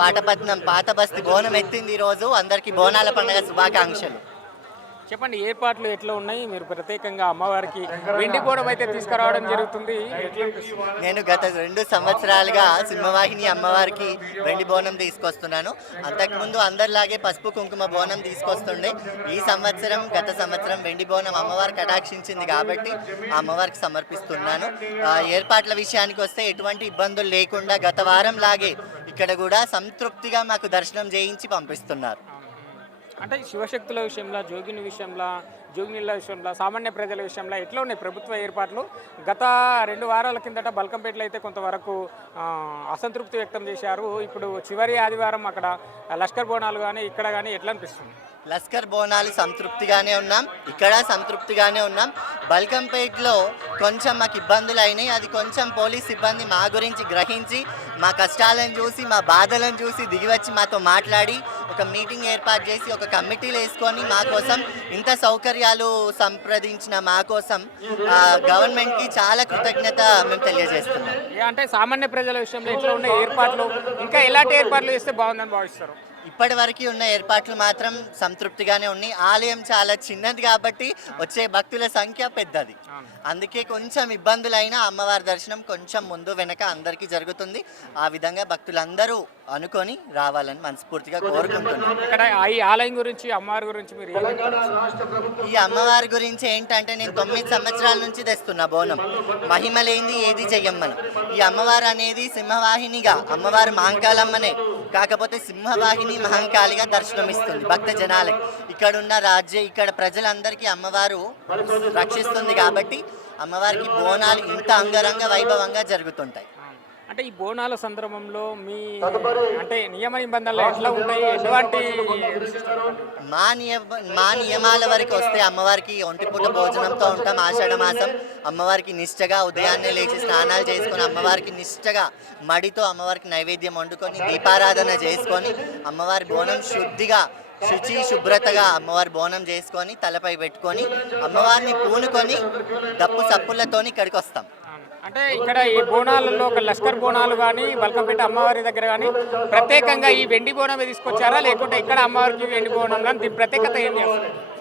పాటపట్నం పాత బస్తీ బోనం ఎత్తింది ఈరోజు. అందరికీ బోనాల పండుగ శుభాకాంక్షలు. చెప్పండి, ఏర్పాట్లు ఎట్లా ఉన్నాయి? మీరు ప్రత్యేకంగా అమ్మవారికి వెండి బోనం అయితే తీసుకురావడం జరుగుతుంది. నేను గత 2 సంవత్సరాలుగా సింహవాహిని అమ్మవారికి వెండి బోనం తీసుకొస్తున్నాను. అంతకుముందు అందరిలాగే పసుపు కుంకుమ బోనం తీసుకొస్తుండే. గత సంవత్సరం వెండి బోనం అమ్మవారికి కటాక్షించింది కాబట్టి అమ్మవారికి సమర్పిస్తున్నాను. ఏర్పాట్ల విషయానికి వస్తే ఎటువంటి ఇబ్బందులు లేకుండా గత వారం లాగే ఇక్కడ కూడా సంతృప్తిగా మాకు దర్శనం చేయించి పంపిస్తున్నారు. అంటే శివశక్తుల విషయంలో, జోగినీళ్ళ విషయంలో, సామాన్య ప్రజల విషయంలో ఎట్లా ఉన్నాయి ప్రభుత్వ ఏర్పాట్లు? గత 2 వారాల కిందట బల్కంపేటలో అయితే కొంతవరకు అసంతృప్తి వ్యక్తం చేశారు. ఇప్పుడు చివరి ఆదివారం అక్కడ లష్కర్ బోనాలు కానీ ఇక్కడ కానీ ఎట్లా అనిపిస్తుంది? లస్కర్ బోనాలు సంతృప్తిగానే ఉన్నాం, ఇక్కడ సంతృప్తిగానే ఉన్నాం. బల్కంపేట్లో కొంచెం మాకు ఇబ్బందులు అయినాయి. అది కొంచెం పోలీస్ సిబ్బంది మా గురించి గ్రహించి, మా కష్టాలను చూసి, మా బాధలను చూసి దిగివచ్చి మాతో మాట్లాడి ఒక మీటింగ్ ఏర్పాటు చేసి ఒక కమిటీలు వేసుకొని మా కోసం ఇంత సౌకర్యాలు సంప్రదించిన మా కోసం గవర్నమెంట్కి చాలా కృతజ్ఞత మేము తెలియజేస్తున్నాం. అంటే సామాన్య ప్రజల విషయంలో ఎట్లా ఉన్న ఏర్పాట్లు, ఇంకా ఎలాంటి ఏర్పాట్లు చేస్తే బాగుందని భావిస్తారు? ఇప్పటి వరకు ఉన్న ఏర్పాట్లు మాత్రం సంతృప్తిగానే ఉన్నాయి. ఆలయం చాలా చిన్నది కాబట్టి వచ్చే భక్తుల సంఖ్య పెద్దది. అందుకే కొంచెం ఇబ్బందులైనా అమ్మవారి దర్శనం కొంచెం ముందు వెనక అందరికీ జరుగుతుంది. ఆ విధంగా భక్తులందరూ అనుకొని రావాలని మనస్ఫూర్తిగా కోరుకుంటున్నాను. ఇక్కడ ఈ ఆలయం గురించి, అమ్మవారి గురించి మీరు ఈ అమ్మవారి గురించి ఏంటంటే, నేను 9 సంవత్సరాల నుంచి తెస్తున్నా బోనం. మహిమలేంది ఏది చెయ్యమ్మను. ఈ అమ్మవారు అనేది సింహవాహినిగా, అమ్మవారు మహంకాళమ్మనే, కాకపోతే సింహవాహిని మహంకాళిగా దర్శనమిస్తుంది భక్త జనాలకి. ఇక్కడ ప్రజలందరికీ అమ్మవారు రక్షిస్తుంది కాబట్టి అమ్మవారికి బోనాలు ఇంత అంగరంగ వైభవంగా జరుగుతుంటాయి. అంటే ఈ బోనాల సందర్భంలో మీ నియమ నిబంధనలు ఎట్లా ఉంటాయి? ఎటువంటి మా నియమాల వరకు వస్తే అమ్మవారికి ఒంటిపూట భోజనంతో ఉంటాం. ఆషాఢ మాసం అమ్మవారికి నిష్టగా ఉదయాన్నే లేచి స్నానాలు చేసుకొని అమ్మవారికి నిష్టగా మడితో అమ్మవారికి నైవేద్యం వండుకొని దీపారాధన చేసుకొని అమ్మవారి బోనం శుభ్రతగా అమ్మవారి బోనం చేసుకొని తలపై పెట్టుకొని అమ్మవారిని పూనుకొని దప్పు సప్పులతోని ఇక్కడికి వస్తాం. అంటే ఇక్కడ ఈ బోనాలలో ఒక లష్కర్ బోనాలు కానీ, బల్కంపేట అమ్మవారి దగ్గర కానీ ప్రత్యేకంగా ఈ వెండి బోనం తీసుకొచ్చారా, లేకుంటే ఇక్కడ అమ్మవారికి వెండి బోనం కానీ దీని ప్రత్యేకత ఏంటి?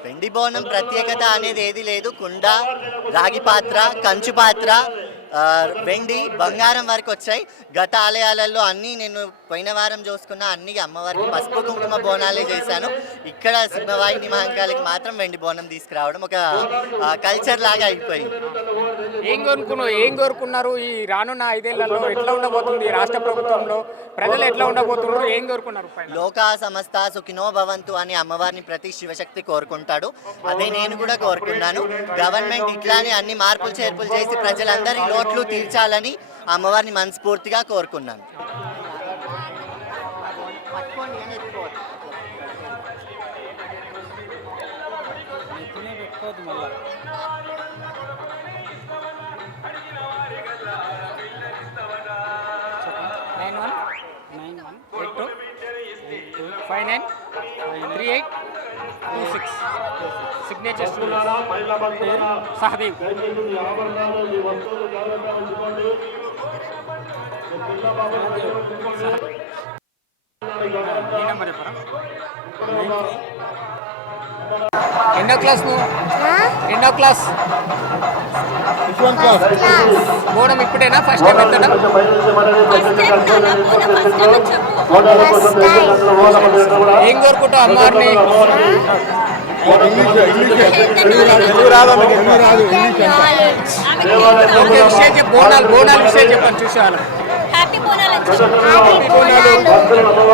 వెండి బోనం ప్రత్యేకత అనేది ఏది లేదు. కుండ, రాగి పాత్ర, కంచు పాత్ర, వెండి, బంగారం వరకు వచ్చాయి. గత ఆలయాలలో అన్నీ నేను పోయిన వారం చూసుకున్న అన్ని అమ్మవారికి పసుపు కుంకుమ బోనాలే చేశాను. ఇక్కడ సింహవాహిని మహంకాళికి మాత్రం వెండి బోనం తీసుకురావడం ఒక కల్చర్ లాగా అయిపోయింది. ఏం కోరుకున్నారు? ఈ రానున్న 5 ఏళ్లలో ఎట్లా ఉండబోతుంది? రాష్ట్ర ప్రభుత్వంలో ప్రజలు ఎట్లా ఉండబోతున్నారు? ఏం కోరుకున్నారు? లోకా సమస్త సుఖినో భవంతు అని అమ్మవారిని ప్రతి శివశక్తి కోరుకుంటాడు. అదే నేను కూడా కోరుకున్నాను. గవర్నమెంట్ ఇట్లానే అన్ని మార్పులు చేర్పులు చేసి ప్రజలందరి లోట్లు తీర్చాలని అమ్మవారిని మనస్ఫూర్తిగా కోరుకున్నాను. సిగ్నేచర్ సహదేవ్. ఎన్నో క్లాస్ నువ్వు? ఎన్నో క్లాస్? బోనం ఇప్పుడేనా ఫస్ట్ టైం వెళ్తాడా? ఏం కోరుకుంటావు అమ్మవారిని? విషయం చెప్పు, బోనాలు విషయం చెప్పండి చూసేవాళ్ళం.